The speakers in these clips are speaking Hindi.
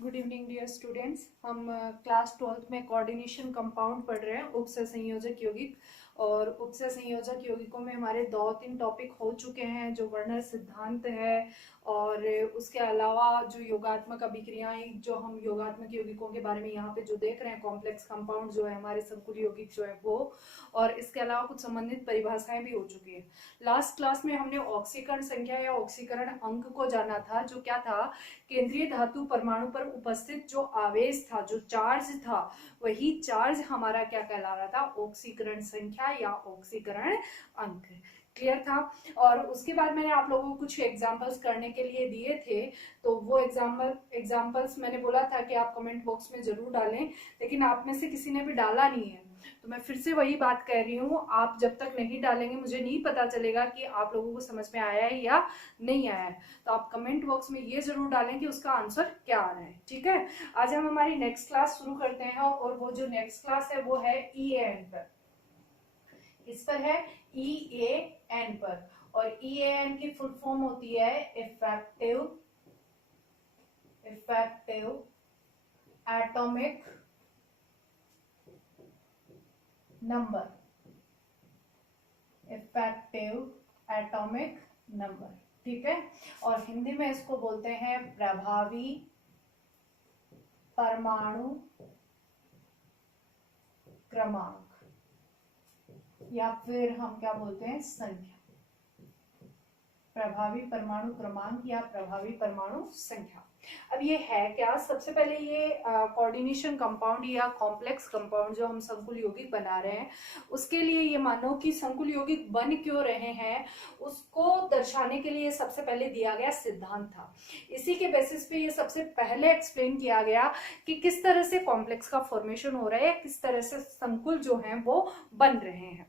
Good evening dear students. हम क्लास 12th में कोऑर्डिनेशन कंपाउंड पढ़ रहे हैं, उपसय संयोजक यौगिक। और उपसय संयोजक यौगिकों में हमारे 2-3 टॉपिक हो चुके हैं, जो वर्नर सिद्धांत है और उसके अलावा जो योगात्मक अभिक्रियाएं, जो हम योगात्मक यौगिकों के बारे में यहाँ पे जो देख रहे हैं, कॉम्प्लेक्स कंपाउंड जो है हमारे संकुल यौगिक जो है वो, और इसके अलावा कुछ संबंधित परिभाषाएं भी हो चुकी है। लास्ट क्लास में हमने ऑक्सीकरण संख्या या ऑक्सीकरण अंक को जाना था, जो क्या था, केंद्रीय धातु परमाणु पर उपस्थित जो आवेश था, जो चार्ज था, वही चार्ज हमारा क्या कहला रहा था, ऑक्सीकरण संख्या या ऑक्सीकरण अंक। क्लियर था। और उसके बाद मैंने आप लोगों को कुछ एग्जांपल्स करने के लिए दिए थे, तो वो एग्जांपल्स मैंने बोला था कि आप कमेंट बॉक्स में जरूर डालें, लेकिन आप में से किसी ने भी डाला नहीं है। तो मैं फिर से वही बात कह रही हूँ, आप जब तक नहीं डालेंगे मुझे नहीं पता चलेगा कि आप लोगों को समझ में आया है या नहीं आया है। तो आप कमेंट बॉक्स में ये जरूर डालें कि उसका आंसर क्या आ रहा है। ठीक है, आज हम हमारी नेक्स्ट क्लास शुरू करते हैं, और वो जो नेक्स्ट क्लास है वो है EAN पर। इस पर है EAN पर, और EAN की फुल फॉर्म होती है effective atomic number. Effective atomic number, ठीक है। और हिंदी में इसको बोलते हैं प्रभावी परमाणु क्रमांक, या फिर हम क्या बोलते हैं, संख्या। प्रभावी परमाणु क्रमांक या प्रभावी परमाणु संख्या। अब ये है क्या, सबसे पहले ये कोऑर्डिनेशन कंपाउंड या कॉम्प्लेक्स कंपाउंड जो हम संकुल यौगिक बना रहे हैं, उसके लिए ये मानो कि संकुल यौगिक बन क्यों रहे हैं, उसको दर्शाने के लिए सबसे पहले दिया गया सिद्धांत था। इसी के बेसिस पे ये सबसे पहले एक्सप्लेन किया गया कि किस तरह से कॉम्प्लेक्स का फॉर्मेशन हो रहा है, किस तरह से संकुल जो है वो बन रहे हैं।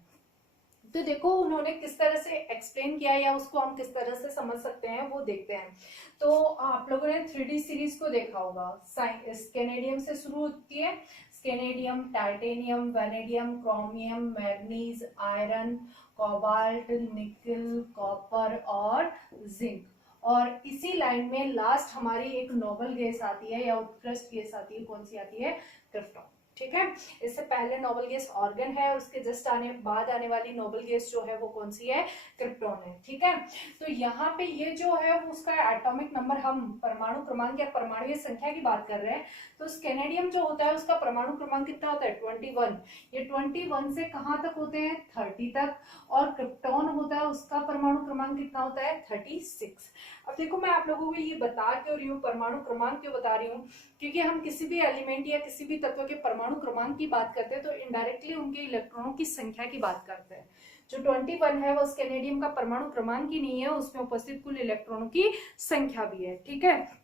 तो देखो उन्होंने किस तरह से एक्सप्लेन किया, या उसको हम किस तरह से समझ सकते हैं वो देखते हैं। तो आप लोगों ने 3D सीरीज को देखा होगा, स्केनेडियम से शुरू होती है, scandium, titanium, vanadium, chromium, manganese, iron, cobalt, nickel, copper और जिंक। और इसी लाइन में लास्ट हमारी एक नोबल गैस आती है या उत्कृष्ट गैस आती है, कौन सी आती है, क्रिप्टॉन। ठीक है, इससे पहले नोबल गैस ऑर्गन है, उसके जस्ट बाद आने वाली नोबल गैस जो है वो कौन सी है, क्रिप्टॉन है। ठीक है, तो यहाँ पे ये जो है उसका एटॉमिक नंबर, हम परमाणु क्रमांक या परमाणु संख्या की बात कर रहे हैं, तो स्केनेडियम जो होता है उसका परमाणु क्रमांक कितना होता है, 21। ये 21 से कहाँ तक होते हैं, 30 तक। और क्रिप्टॉन होता है, उसका परमाणु क्रमांक कितना होता है, 36। अब देखो मैं आप लोगों को ये बता क्यों रही हूँ, परमाणु क्रमांक क्यों बता रही हूँ, क्योंकि हम किसी भी एलिमेंट या किसी भी तत्व के परमाणु क्रमांक की बात करते हैं तो इनडायरेक्टली उनके इलेक्ट्रॉनों की संख्या की बात करते हैं। जो 21 है वो स्केनेडियम का परमाणु क्रमांक ही नहीं है, उसमें उपस्थित कुल इलेक्ट्रॉनों की संख्या भी है। ठीक है,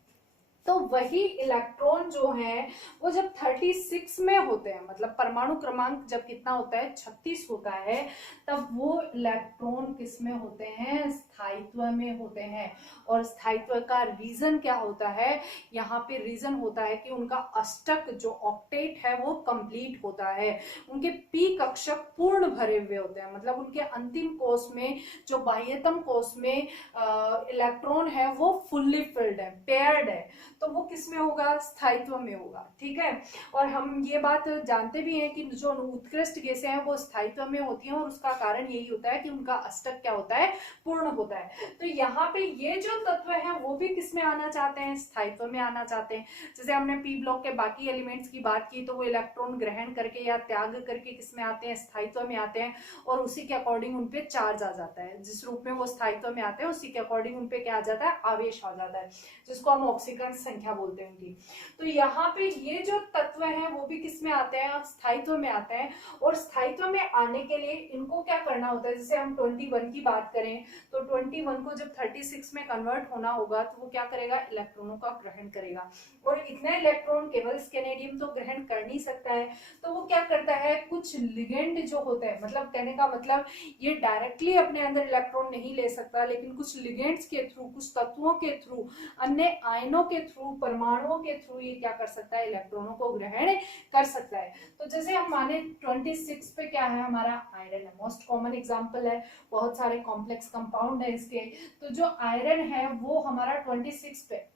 तो वही इलेक्ट्रॉन जो है वो जब 36 में होते हैं, मतलब परमाणु क्रमांक जब कितना होता है, 36 होता है, तब वो इलेक्ट्रॉन किस में होते हैं, स्थायित्व में होते हैं। और स्थायित्व का रीजन क्या होता है, यहाँ पे रीजन होता है कि उनका अष्टक जो ऑक्टेट है वो कंप्लीट होता है, उनके पी कक्षक पूर्ण भरे हुए होते हैं, मतलब उनके अंतिम कोष में, जो बाह्यतम कोष में इलेक्ट्रॉन है वो फुल्ली फिल्ड है, पेयर्ड है, तो वो किस में होगा, स्थायित्व में होगा। ठीक है, और हम ये बात जानते भी हैं कि जो उत्कृष्ट गैसें हैं वो स्थायित्व में होती हैं, और उसका कारण यही होता है कि उनका अष्टक क्या होता है, पूर्ण होता है। तो यहाँ पे ये जो तत्व है वो भी किस में आना चाहते हैं, स्थायित्व में आना चाहते हैं। जैसे हमने पी ब्लॉक के बाकी एलिमेंट्स की बात की, तो वो इलेक्ट्रॉन ग्रहण करके या त्याग करके किस में आते हैं, स्थायित्व में आते हैं, और उसी के अकॉर्डिंग उनपे चार्ज आ जाता है, जिस रूप में वो स्थायित्व में आते हैं उसी के अकॉर्डिंग उनपे क्या आ जाता है, आवेश आ जाता है, जिसको हम ऑक्सीकरण संख्या बोलते हैं उनकी। तो यहाँ पे ये जो तत्व है वो भी किस में आते हैं, स्थायित्व में आते हैं। और स्थायित्व में आने के लिए इनको क्या करना होता है, जैसे हम 21 की बात करें तो 21 को जब 36 में कन्वर्ट होना होगा तो वो क्या करेगा, इलेक्ट्रॉनों का ग्रहण करेगा। और इतना इलेक्ट्रॉन केवल स्केनेडियम तो ग्रहण कर नहीं सकता है, तो वो क्या करता है, कुछ लिगेंड जो होते हैं, मतलब कहने का मतलब ये डायरेक्टली अपने अंदर इलेक्ट्रॉन नहीं ले सकता, लेकिन कुछ लिगेंड्स के थ्रू, कुछ तत्वों के थ्रू, अन्य आयनों के थ्रू, परमाणुओं के थ्रू ये क्या कर सकता है, इलेक्ट्रॉनों को ग्रहण कर सकता है। तो जैसे हम माने 26 पे क्या है, हमारा आयरन है, मोस्ट कॉमन एग्जांपल है, बहुत सारे कॉम्प्लेक्स कंपाउंड है इसके। तो जो आयरन है वो हमारा 26 पे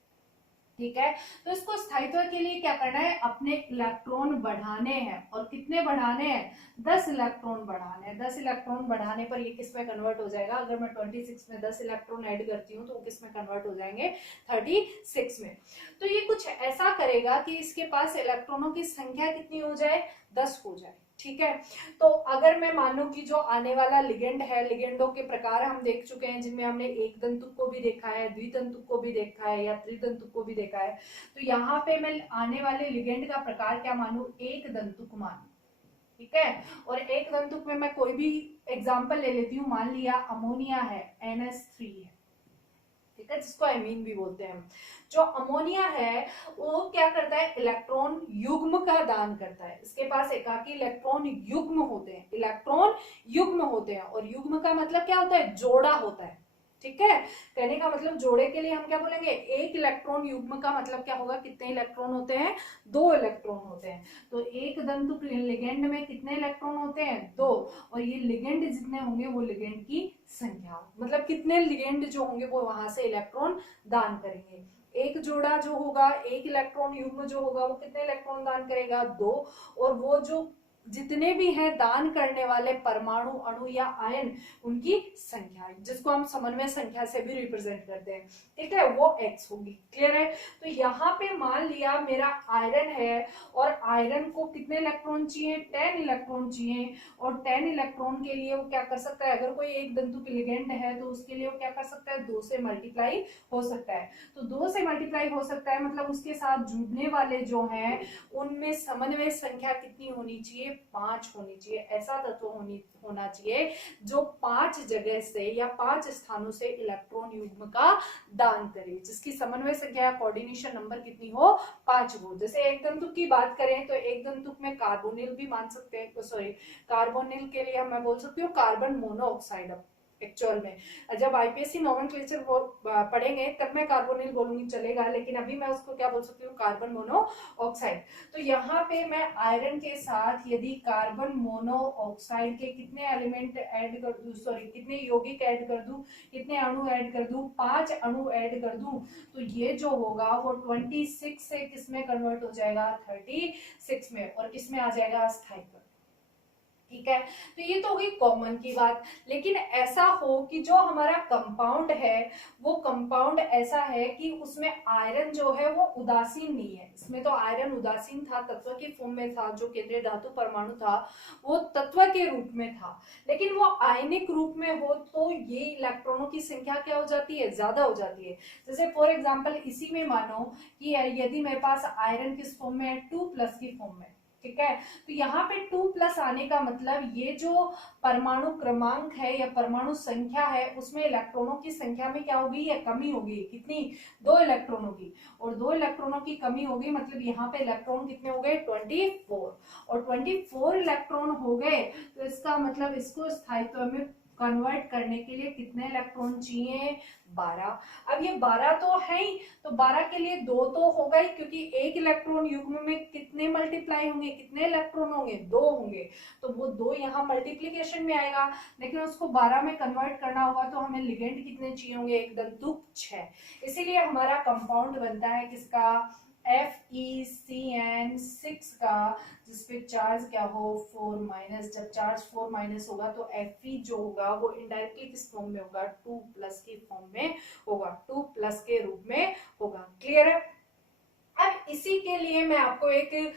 ठीक है। तो इसको स्थायित्व के लिए क्या करना है, अपने इलेक्ट्रॉन बढ़ाने हैं, और कितने बढ़ाने हैं, 10 इलेक्ट्रॉन बढ़ाने हैं। 10 इलेक्ट्रॉन बढ़ाने पर ये किस में कन्वर्ट हो जाएगा, अगर मैं 26 में 10 इलेक्ट्रॉन ऐड करती हूँ तो वो किस में कन्वर्ट हो जाएंगे, 36 में। तो ये कुछ ऐसा करेगा कि इसके पास इलेक्ट्रॉनों की संख्या कितनी हो जाए, 10 हो जाए। ठीक है। तो अगर मैं मानूं कि जो आने वाला लिगेंड है, लिगेंडों के प्रकार हम देख चुके हैं, जिनमें हमने एक तंतुक को भी देखा है, द्वितंतुक को भी देखा है, या त्रितंतुक को भी देखा है। तो यहाँ पे मैं आने वाले लिगेंड का प्रकार क्या मानूं, एक दंतुक मानूं। ठीक है। और एक दंतुक में मैं कोई भी एग्जाम्पल ले लेती हूँ, मान लिया अमोनिया है, NH3 है, ठीक है, जिसको एमीन भी बोलते हैं। जो अमोनिया है वो क्या करता है, इलेक्ट्रॉन युग्म का दान करता है। इसके पास एकाकी इलेक्ट्रॉन युग्म होते हैं, इलेक्ट्रॉन युग्म होते हैं, और युग्म का मतलब क्या होता है, जोड़ा होता है। ठीक है। कहने का मतलब जोड़े के लिए हम क्या बोलेंगे, एक इलेक्ट्रॉन युग्म का मतलब क्या होगा, कितने इलेक्ट्रॉन होते हैं, 2 इलेक्ट्रॉन होते हैं। तो एक दंतुक लिगेंड में कितने इलेक्ट्रॉन होते हैं, 2। और ये लिगेंड जितने होंगे वो लिगेंड की संख्या, मतलब कितने लिगेंड जो होंगे वो वहां से इलेक्ट्रॉन दान करेंगे। एक जोड़ा जो होगा, एक इलेक्ट्रॉन युग्म जो होगा वो कितने इलेक्ट्रॉन दान करेगा, 2। और वो जो जितने भी हैं दान करने वाले परमाणु, अणु या आयन, उनकी संख्या, जिसको हम समन्वय संख्या से भी रिप्रेजेंट करते हैं, ठीक है, वो x होगी। क्लियर है। तो यहाँ पे मान लिया मेरा आयरन है, और आयरन को कितने इलेक्ट्रॉन चाहिए, 10 इलेक्ट्रॉन चाहिए। और 10 इलेक्ट्रॉन के लिए वो क्या कर सकता है, अगर कोई एक दंतुक लिगेंड है तो उसके लिए वो क्या कर सकता है, 2 से मल्टीप्लाई हो सकता है। तो 2 से मल्टीप्लाई हो सकता है, मतलब उसके साथ जुड़ने वाले जो हैं उनमें समन्वय संख्या कितनी होनी चाहिए, 5 होनी चाहिए। ऐसा तत्व होना चाहिए जो 5 जगह से या 5 स्थानों से इलेक्ट्रॉन युग्म का दान करे, जिसकी समन्वय संख्या कोऑर्डिनेशन नंबर कितनी हो, 5 हो। जैसे एक दंतुक की बात करें तो एक दंतुक में कार्बोनिल भी मान सकते हैं, सॉरी, कार्बोनिल के लिए मैं बोल सकती हूँ कार्बन मोनोऑक्साइड। एक्चुअल में जब आईपीएससी नोमेनक्लेचर पढ़ेंगे तब मैं कार्बोनिल बोलूंगी, चलेगा, लेकिन अभी मैं उसको क्या बोल सकती हूँ, कार्बन मोनोऑक्साइड। तो यहाँ पे मैं आयरन के साथ यदि कार्बन मोनोऑक्साइड के कितने एलिमेंट ऐड कर दूं, सॉरी कितने यौगिक ऐड कर दूं, कितने अणु ऐड कर दूं, 5 अणु ऐड कर दूं, तो ये जो होगा वो 26 से किसमें कन्वर्ट हो जाएगा, 36 में, और किसमें आ जाएगा, स्थायित्व। ठीक है। तो ये तो होगी कॉमन की बात। लेकिन ऐसा हो कि जो हमारा कंपाउंड है वो कंपाउंड ऐसा है कि उसमें आयरन जो है वो उदासीन नहीं है। इसमें तो आयरन उदासीन था, तत्व के फॉर्म में था, जो केंद्रीय धातु परमाणु था वो तत्व के रूप में था, लेकिन वो आयनिक रूप में हो तो ये इलेक्ट्रॉनों की संख्या क्या हो जाती है, ज्यादा हो जाती है। जैसे फॉर एग्जाम्पल इसी में मानो कि यदि मेरे पास आयरन किस फॉर्म में है, 2+ की फॉर्म में, ठीक है। तो यहाँ पे 2+ आने का मतलब ये जो परमाणु क्रमांक है या परमाणु संख्या है उसमें इलेक्ट्रॉनों की संख्या में क्या होगी, या कमी होगी, कितनी, 2 इलेक्ट्रॉनों की। और 2 इलेक्ट्रॉनों की कमी होगी, मतलब यहाँ पे इलेक्ट्रॉन कितने हो गए, 24। और 24 इलेक्ट्रॉन हो गए तो इसका मतलब इसको स्थायित्व में कन्वर्ट करने के लिए कितने इलेक्ट्रॉन चाहिए, 12। अब ये 12 तो है ही, तो 12 के लिए 2 तो होगा ही, क्योंकि एक इलेक्ट्रॉन युग्म में कितने मल्टीप्लाई होंगे, कितने इलेक्ट्रॉन होंगे, 2 होंगे, तो वो 2 यहाँ मल्टीप्लीकेशन में आएगा। लेकिन उसको 12 में कन्वर्ट करना होगा तो हमें लिगेंड कितने चाहिए होंगे, एक दंतुक 6। इसीलिए हमारा कंपाउंड बनता है किसका, FeCN6 का, जिसपे चार्ज क्या हो, 4-। जब चार्ज 4- होगा तो Fe जो होगा वो इनडायरेक्टली किस फॉर्म में होगा, 2+ की फॉर्म में होगा, 2+ के रूप में होगा। क्लियर है। अब इसी के लिए मैं आपको एक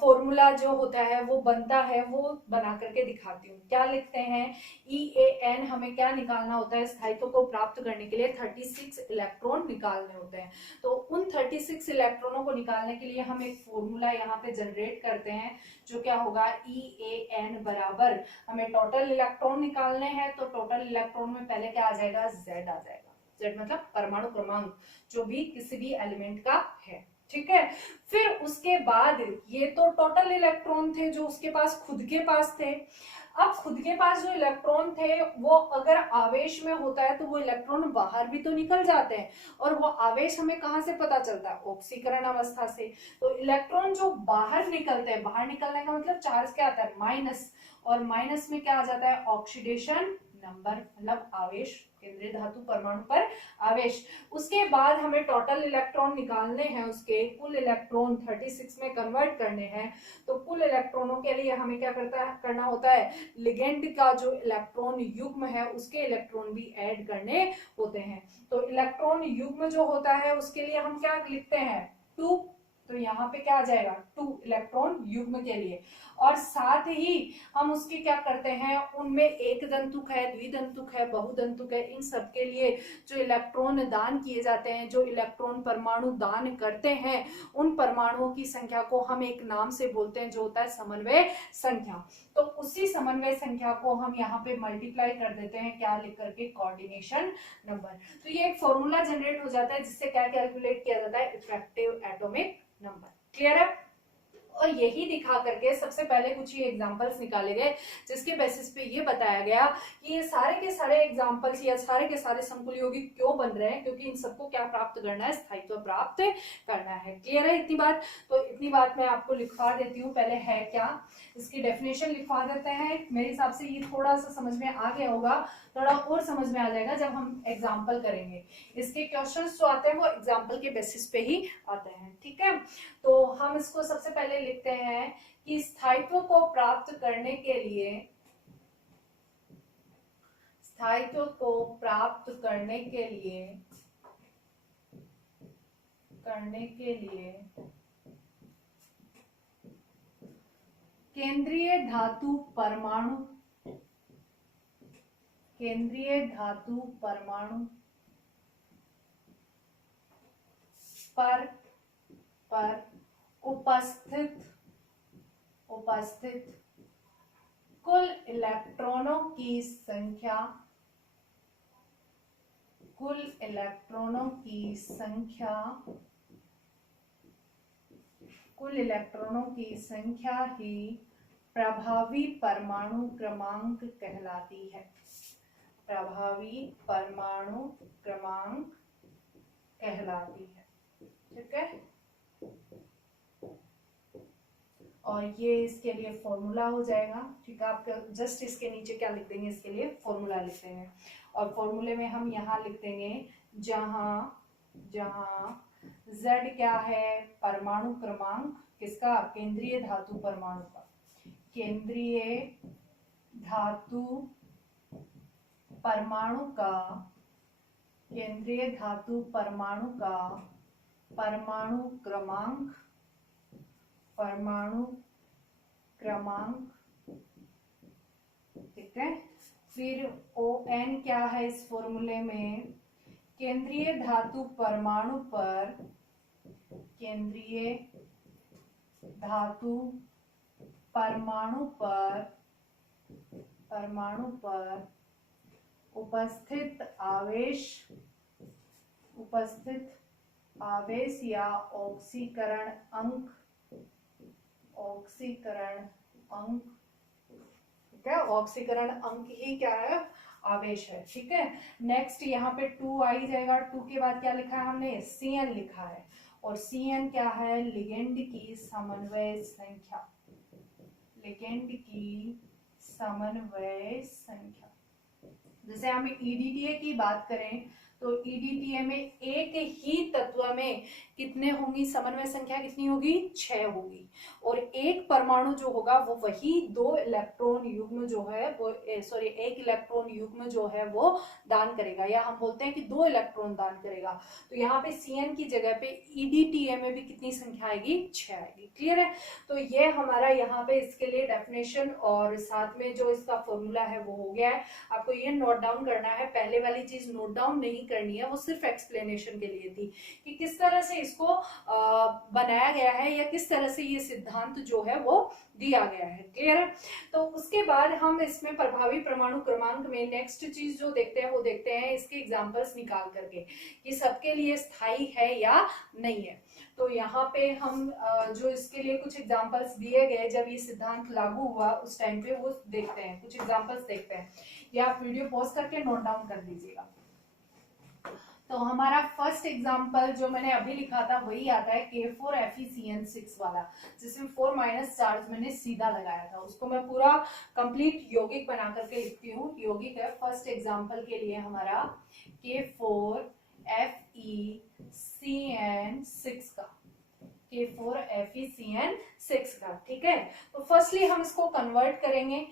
फॉर्मूला जो होता है वो बनता है, वो बना करके दिखाती हूँ। क्या लिखते हैं, EAN हमें क्या निकालना होता है, स्थायित्व को प्राप्त करने के लिए 36 इलेक्ट्रॉन निकालने होते हैं। तो उन 36 इलेक्ट्रॉनों को निकालने के लिए हम एक फॉर्मूला यहाँ पे जनरेट करते हैं, जो क्या होगा, EAN बराबर, हमें टोटल इलेक्ट्रॉन निकालने हैं तो टोटल इलेक्ट्रॉन में पहले क्या आ जाएगा, Z आ जाएगा। Z मतलब परमाणु क्रमांक जो भी किसी भी एलिमेंट का है। ठीक है। फिर उसके बाद ये तो टोटल इलेक्ट्रॉन थे जो उसके पास खुद के पास थे। अब खुद के पास जो इलेक्ट्रॉन थे वो अगर आवेश में होता है तो वो इलेक्ट्रॉन बाहर भी तो निकल जाते हैं, और वो आवेश हमें कहां से पता चलता है, ऑक्सीकरण अवस्था से। तो इलेक्ट्रॉन जो बाहर निकलते हैं, बाहर निकलने का मतलब चार्ज क्या आता है, माइनस, और माइनस में क्या आ जाता है, ऑक्सीडेशन नंबर, मतलब आवेश, केंद्रीय धातु परमाणु पर आवेश। उसके बाद हमें टोटल इलेक्ट्रॉन निकालने हैं, उसके कुल इलेक्ट्रॉन 36 में कन्वर्ट करने हैं। तो कुल इलेक्ट्रॉनों के लिए हमें क्या करना होता है, लिगेंड का जो इलेक्ट्रॉन युग्म है उसके इलेक्ट्रॉन भी ऐड करने होते हैं। तो इलेक्ट्रॉन युग्म जो होता है उसके लिए हम क्या लिखते हैं, 2। तो यहाँ पे क्या आ जाएगा, 2 इलेक्ट्रॉन युग्म के लिए। और साथ ही हम उसके क्या करते हैं, उनमें एक दंतुक है, द्विदंतुक है, बहुदंतुक है, इन सब के लिए जो इलेक्ट्रॉन दान किए जाते हैं, जो इलेक्ट्रॉन परमाणु दान करते हैं, उन परमाणुओं की संख्या को हम एक नाम से बोलते हैं जो होता है समन्वय संख्या। तो उसी समन्वय संख्या को हम यहाँ पे मल्टीप्लाई कर देते हैं, क्या लिख करके, कोऑर्डिनेशन नंबर। तो ये एक फॉर्मूला जनरेट हो जाता है जिससे क्या कैलकुलेट किया जाता है, इफेक्टिव एटॉमिक नंबर। क्लियर है। और यही दिखा करके सबसे पहले कुछ ही एग्जांपल्स निकाले गए जिसके बेसिस पे ये बताया गया कि ये सारे के सारे एग्जांपल्स या सारे के सारे संकुल यौगिक क्यों बन रहे हैं, क्योंकि इन सबको क्या प्राप्त करना है, स्थायित्व प्राप्त करना है। क्लियर है इतनी बात। तो इतनी बात मैं आपको लिखवा देती हूँ, पहले है क्या, इसकी डेफिनेशन लिखवा देते हैं। मेरे हिसाब से ये थोड़ा सा समझ में आ गया होगा, थोड़ा और समझ में आ जाएगा जब हम एग्जाम्पल करेंगे। इसके क्वेश्चंस जो आते हैं वो एग्जाम्पल के बेसिस पे ही आते हैं। ठीक है, तो हम इसको सबसे पहले लिखते हैं कि स्थायित्व को प्राप्त करने के लिए, स्थायित्व को प्राप्त करने के लिए केंद्रीय धातु परमाणु पर उपस्थित कुल इलेक्ट्रॉनों की संख्या, ही प्रभावी परमाणु क्रमांक कहलाती है। प्रभावी परमाणु क्रमांक कहलाती है। ठीक है, और ये इसके लिए फॉर्मूला हो जाएगा। ठीक है, आप जस्ट इसके नीचे क्या लिख देंगे, इसके लिए फॉर्मूला लिख देंगे। और फॉर्मूले में हम यहाँ लिख देंगे जहां Z क्या है, परमाणु क्रमांक किसका, केंद्रीय धातु परमाणु का, केंद्रीय धातु परमाणु का परमाणु क्रमांक। ठीक है, फिर ON क्या है इस फॉर्मूले में, केंद्रीय धातु परमाणु पर उपस्थित आवेश या ऑक्सीकरण अंक। ठीक है, ऑक्सीकरण अंक ही क्या है, आवेश है। ठीक है, नेक्स्ट यहाँ पे 2 आ ही जाएगा। 2 के बाद क्या लिखा है हमने, CN लिखा है। और CN क्या है, लिगेंड की समन्वय संख्या। जैसे हम EDTA की बात करें तो EDTA में एक ही तत्व में कितने होंगी, समन्वय संख्या कितनी होगी, 6 होगी। और एक परमाणु जो होगा वो वही 2 इलेक्ट्रॉन युग्म जो है वो, सॉरी, एक इलेक्ट्रॉन युग्म जो है वो दान करेगा, या हम बोलते हैं कि 2 इलेक्ट्रॉन दान करेगा। तो यहाँ पे CN की जगह पे EDTA में भी कितनी संख्या आएगी, 6 आएगी। क्लियर है। तो ये हमारा यहाँ पे इसके लिए डेफिनेशन और साथ में जो इसका फॉर्मूला है वो हो गया है। आपको ये नोट डाउन करना है, पहले वाली चीज नोट डाउन नहीं करनी है, वो सिर्फ एक्सप्लेनेशन के लिए थी कि किस तरह से इसको बनाया गया है या किस तरह से ये सिद्धांत जो है वो दिया गया है। क्लियर है। तो उसके बाद हम इसमें प्रभावी परमाणु क्रमांक में नेक्स्ट चीज जो देखते हैं वो देखते हैं इसके एग्जांपल्स निकाल करके कि सबके लिए स्थायी है या नहीं है। तो यहाँ पे हम जो इसके लिए कुछ एग्जांपल्स दिए गए जब ये सिद्धांत लागू हुआ उस टाइम पे वो देखते हैं, कुछ एग्जांपल्स देखते हैं, या आप वीडियो पॉज करके नोट डाउन कर लीजिएगा। तो हमारा फर्स्ट एग्जांपल जो मैंने अभी लिखा था वही आता है K4FeCN6 वाला, जिसमें 4 माइनस चार्ज मैंने सीधा लगाया था। उसको मैं पूरा कंप्लीट यौगिक बना करके लिखती हूँ। यौगिक है फर्स्ट एग्जांपल के लिए हमारा K4FeCN6 का, K4FeCN6 का, ठीक है। तो फर्स्टली हम इसको कन्वर्ट करेंगे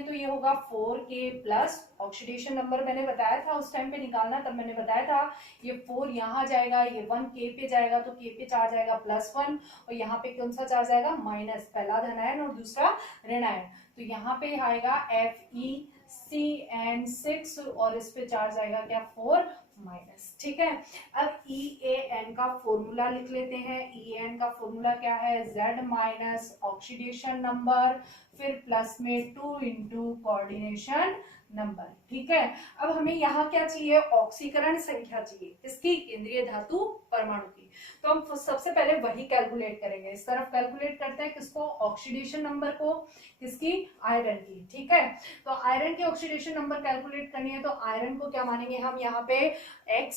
तो ये होगा 4K प्लस ऑक्सीडेशन नंबर मैंने बताया था उस टाइम पे निकालना, तब मैंने बताया था ये 4 यहाँ जाएगा, ये 1 K पे जाएगा, तो K पे चार्ज आएगा +1 और यहाँ पे कौन सा चार्ज आएगा माइनस, पहला धनायन और दूसरा ऋणायन। तो यहाँ पे आएगा FeCN6 और इस पे चार्ज आएगा क्या 4 माइनस, ठीक है। अब EAN का फॉर्मूला लिख लेते हैं। EAN का फॉर्मूला क्या है, Z माइनस ऑक्सीडेशन नंबर फिर प्लस में 2 इंटू कोऑर्डिनेशन नंबर, ठीक है। अब हमें यहाँ क्या चाहिए, ऑक्सीकरण संख्या चाहिए, किसकी, केंद्रीय धातु परमाणु की। तो हम सबसे पहले वही कैलकुलेट करेंगे। इस तरफ कैलकुलेट करते हैं किसको, ऑक्सीडेशन नंबर को, किसकी, आयरन की, ठीक है। तो आयरन की ऑक्सीडेशन नंबर कैलकुलेट करनी है, तो आयरन को क्या मानेंगे हम यहाँ पे X,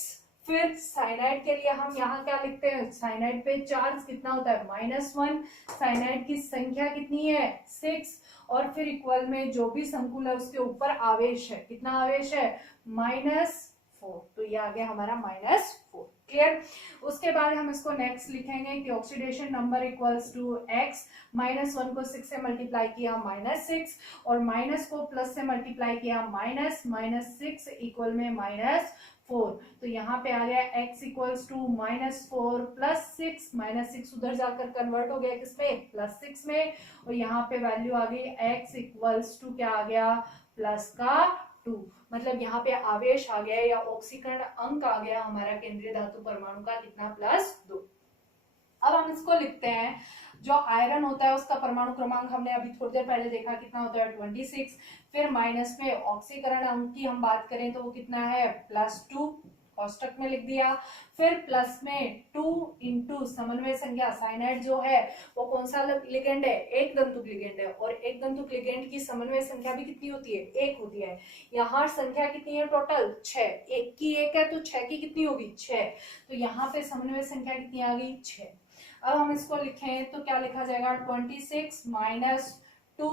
फिर साइनाइड के लिए हम यहाँ क्या लिखते हैं, साइनाइड पे चार्ज कितना होता है -1, साइनाइड की संख्या कितनी है 6, और फिर इक्वल में जो भी संकुल है उसके ऊपर आवेश है, कितना आवेश है -4, तो ये आ गया हमारा -4, क्लियर। उसके बाद हम इसको नेक्स्ट लिखेंगे कि oxidation number equals to X, -1 को 6 से मल्टीप्लाई किया -6 और माइनस को प्लस से मल्टीप्लाई किया -6 इक्वल में -4, तो यहाँ पे आ गया x इक्वल्स टू -4 प्लस 6, -6 उधर जाकर कन्वर्ट हो गया किसमें, +6 में, और यहाँ पे वैल्यू आ गई x इक्वल्स टू क्या आ गया, प्लस का 2, मतलब यहाँ पे आवेश आ गया या ऑक्सीकरण अंक आ गया हमारा केंद्रीय धातु परमाणु का, कितना +2। अब हम इसको लिखते हैं, जो आयरन होता है उसका परमाणु क्रमांक हमने अभी थोड़ी देर पहले देखा कितना होता है 26, फिर माइनस में ऑक्सीकरण अंक की हम बात करें तो वो कितना है +2, कोष्टक में लिख दिया, फिर प्लस में 2 इंटू समन्वय संख्या, साइनाइड जो है वो कौन सा लिगेंड है, एक दंतुक लिगेंड है, और एक दंतुक लिगेंड की समन्वय संख्या भी कितनी होती है, 1 होती है। यहाँ संख्या कितनी है टोटल 6, एक की 1 है तो 6 की कितनी होगी 6, तो यहाँ पे समन्वय संख्या कितनी आ गई 6। अब हम इसको लिखें तो क्या लिखा जाएगा, 26 माइनस 2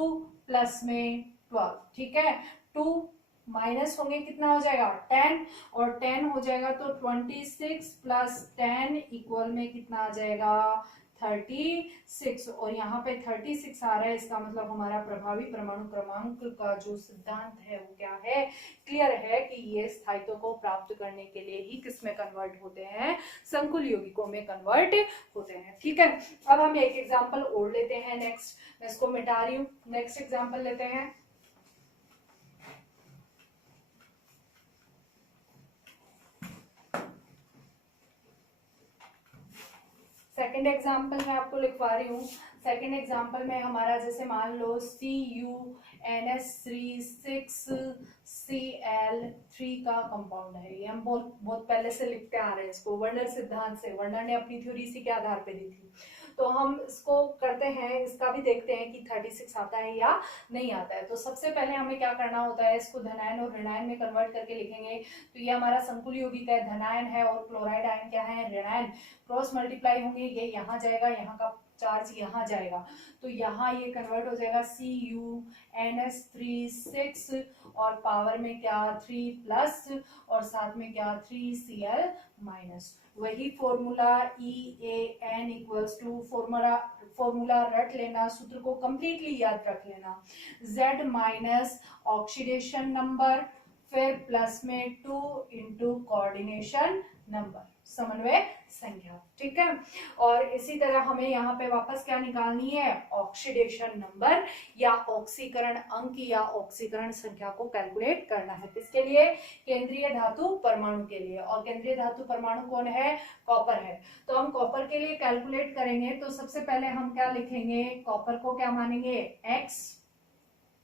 प्लस में 12, ठीक है। 2 माइनस होंगे कितना हो जाएगा 10, और 10 हो जाएगा तो 26 प्लस 10 इक्वल में कितना आ जाएगा 36, और यहाँ पे 36 आ रहा है, इसका मतलब हमारा प्रभावी परमाणु क्रमांक का जो सिद्धांत है वो क्या है, क्लियर है कि ये स्थायित्व को प्राप्त करने के लिए ही किसमें कन्वर्ट होते हैं, संकुल यौगिकों में कन्वर्ट होते हैं, ठीक है। अब हम एक एग्जांपल और लेते हैं, नेक्स्ट मैं इसको मिटा रही हूँ, नेक्स्ट एग्जांपल लेते हैं। सेकेंड एग्जाम्पल मैं आपको लिखवा रही हूँ। सेकेंड एग्जाम्पल में हमारा जैसे मान लो CuNH3 का कंपाउंड है, ये हम बहुत पहले से लिखते आ रहे हैं इसको वर्नर सिद्धांत से, वर्नर ने अपनी थ्योरी इसी के आधार पे दी थी। तो हम इसको करते हैं, इसका भी देखते हैं कि 36 आता है या नहीं आता है। तो सबसे पहले हमें क्या करना होता है, इसको धनायन और ऋणायन में कन्वर्ट करके लिखेंगे। तो ये हमारा संकुल यौगिक है, धनायन है और क्लोराइड आयन क्या है, ऋणायन, क्रॉस मल्टीप्लाई होंगे, ये यहाँ जाएगा, यहाँ का चार्ज यहाँ जाएगा, तो यहाँ ये कन्वर्ट हो जाएगा CuNH3 6 और पावर में क्या 3 प्लस और साथ में क्या 3Cl माइनस। वही formula EAN equals to formula रट लेना, सूत्र को कंप्लीटली याद रख लेना, Z माइनस ऑक्सीडेशन नंबर फिर प्लस में 2 इंटू कोऑर्डिनेशन नंबर, समन्वय संख्या, ठीक है। और इसी तरह हमें यहाँ पे वापस क्या निकालनी है, ऑक्सीडेशन नंबर या ऑक्सीकरण अंक या ऑक्सीकरण संख्या को कैलकुलेट करना है, किसके लिए, केंद्रीय धातु परमाणु के लिए। और केंद्रीय धातु परमाणु कौन है, कॉपर है। तो हम कॉपर के लिए कैलकुलेट करेंगे, तो सबसे पहले हम क्या लिखेंगे, कॉपर को क्या मानेंगे X,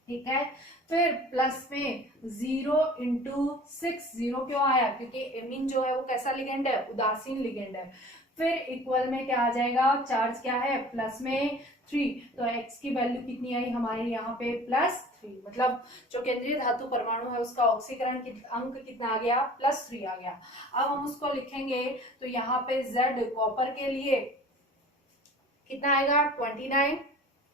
ठीक है। फिर प्लस में 0 इंटू 6, 0 क्यों आया, क्योंकि एमीन जो है वो कैसा लिगेंड है, उदासीन लिगेंड है। फिर इक्वल में क्या आ जाएगा, चार्ज क्या है प्लस में 3, तो x की वैल्यू कितनी आई हमारे यहाँ पे +3, मतलब जो केंद्रीय धातु परमाणु है उसका ऑक्सीकरण अंक कितना आ गया, +3 आ गया। अब हम उसको लिखेंगे तो यहाँ पे Z कॉपर के लिए कितना आएगा,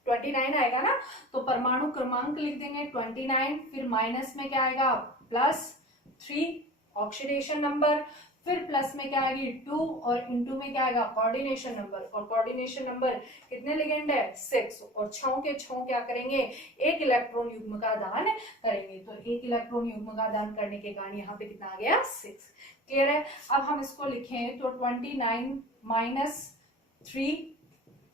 29 आएगा ना, तो परमाणु क्रमांक लिख देंगे 29, फिर माइनस में क्या आएगा +3 ऑक्सीडेशन नंबर, फिर प्लस में क्या आएगी 2 और इनटू में क्या आएगा कोऑर्डिनेशन नंबर, और कोऑर्डिनेशन नंबर कितने लिगेंड है 6, और छहों के छहों क्या करेंगे, एक इलेक्ट्रॉन युग्म का दान करेंगे, तो एक इलेक्ट्रॉन युग्म का दान करने के कारण यहाँ पे कितना आ गया 6। क्लियर है। अब हम इसको लिखें तो 29 माइनस 3,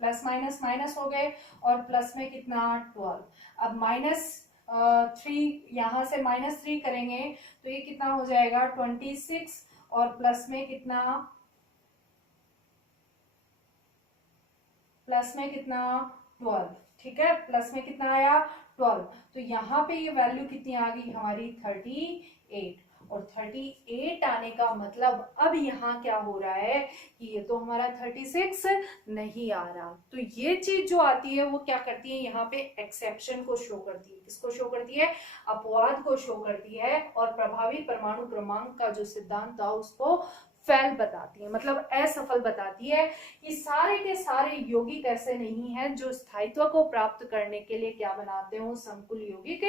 प्लस माइनस माइनस हो गए, और प्लस में कितना 12, अब -3 यहाँ से -3 करेंगे तो ये कितना हो जाएगा 26, और प्लस में कितना 12, ठीक है, प्लस में कितना आया 12, तो यहाँ पे ये वैल्यू कितनी आ गई हमारी 38, और 38 आने का मतलब अब यहाँ क्या हो रहा है कि ये तो हमारा 36 नहीं आ रहा, तो ये चीज जो आती है वो क्या करती है, यहाँ पे एक्सेप्शन को शो करती है, किसको शो करती है, अपवाद को शो करती है, और प्रभावी परमाणु क्रमांक का जो सिद्धांत था उसको फेल बताती है, मतलब असफल बताती है कि सारे के सारे यौगिक ऐसे नहीं है जो स्थायित्व को प्राप्त करने के लिए क्या बनाते हो, संकुल यौगिक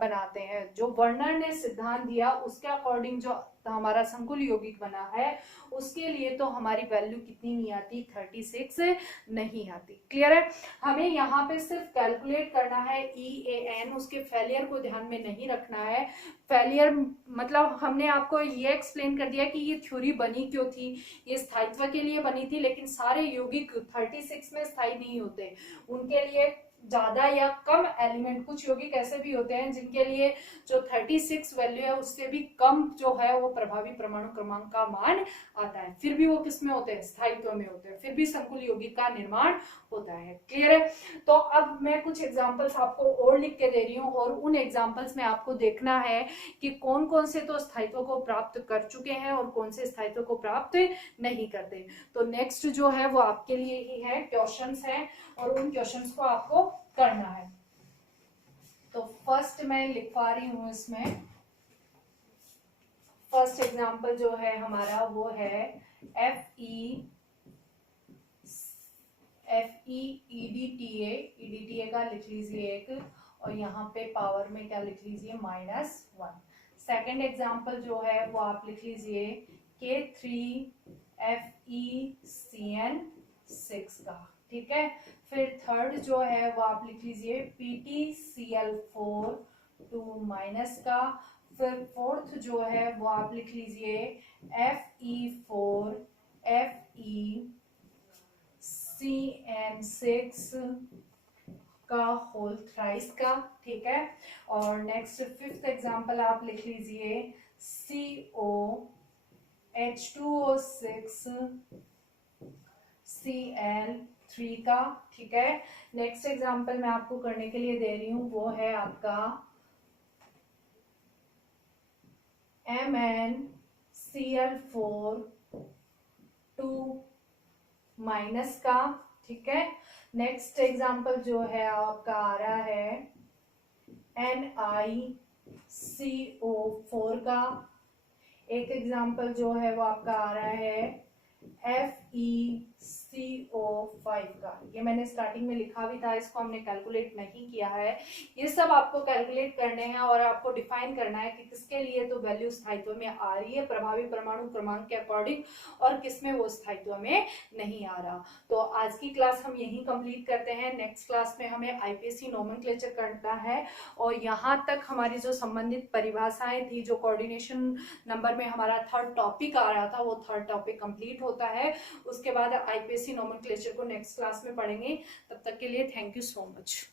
बनाते हैं। जो वर्नर ने सिद्धांत दिया उसके अकॉर्डिंग जो हमारा संकुल यौगिक बना है उसके लिए तो हमारी वैल्यू कितनी नहीं आती, 36 नहीं आती। क्लियर है। हमें यहाँ पे सिर्फ कैलकुलेट करना है EAN, उसके फेलियर को ध्यान में नहीं रखना है। फेलियर मतलब हमने आपको ये एक्सप्लेन कर दिया कि ये थ्योरी बनी क्यों थी, ये स्थायित्व के लिए बनी थी, लेकिन सारे यौगिक 36 में स्थायी नहीं होते, उनके लिए ज्यादा या कम एलिमेंट, कुछ यौगिक ऐसे भी होते हैं जिनके लिए जो 36 वैल्यू है उससे भी कम जो है वो प्रभावी परमाणु क्रमांक का मान आता है, फिर भी वो किसमें होते हैं, स्थायित्व में होते हैं, फिर भी संकुल यौगिक का निर्माण होता है। क्लियर है। तो अब मैं कुछ एग्जांपल्स आपको और लिख के दे रही हूँ, और उन एग्जांपल्स में आपको देखना है कि कौन कौन से तो स्थायित्व को प्राप्त कर चुके हैं और कौन से स्थायित्व को प्राप्त नहीं करते। तो नेक्स्ट जो है वो आपके लिए ही है, क्वेश्चंस हैं, और उन क्वेश्चंस को आपको करना है। तो फर्स्ट मैं लिखवा रही हूं इसमें, फर्स्ट एग्जांपल जो है हमारा वो है EDTA का लिख लीजिए एक, और यहाँ पे पावर में क्या लिख लीजिए -1। सेकेंड एग्जांपल जो है वो आप लिख लीजिए K3FeCN6 का, ठीक है। फिर थर्ड जो है वो आप लिख लीजिए PtCl4 2- का। फिर फोर्थ जो है वो आप लिख लीजिए FeCN6 का होल थ्राइस का, ठीक है। और नेक्स्ट फिफ्थ एग्जांपल आप लिख लीजिए COH2O6 Cl3 का, ठीक है। नेक्स्ट एग्जांपल मैं आपको करने के लिए दे रही हूं वो है आपका MnCl4 2- का, ठीक है। नेक्स्ट एग्जांपल जो है आपका आ रहा है NiCO4 का। एक एग्जांपल जो है वो आपका आ रहा है FeCO5 का। ये मैंने स्टार्टिंग में लिखा भी था, इसको हमने कैलकुलेट नहीं किया है। ये सब आपको कैलकुलेट करने हैं और आपको डिफाइन करना है कि किसके लिए तो वैल्यू स्थायित्व में आ रही है प्रभावी परमाणु क्रमांक के अकॉर्डिंग, और किसमें वो स्थायित्व में नहीं आ रहा। तो आज की क्लास हम यही कंप्लीट करते हैं। नेक्स्ट क्लास में हमें IPC नोमेनक्लेचर करना है, और यहाँ तक हमारी जो संबंधित परिभाषाएं थी, जो कोऑर्डिनेशन नंबर में हमारा थर्ड टॉपिक आ रहा था, वो थर्ड टॉपिक कंप्लीट होता है। उसके बाद IPC नोमेनक्लेचर को नेक्स्ट क्लास में पढ़ेंगे। तब तक के लिए थैंक यू सो मच।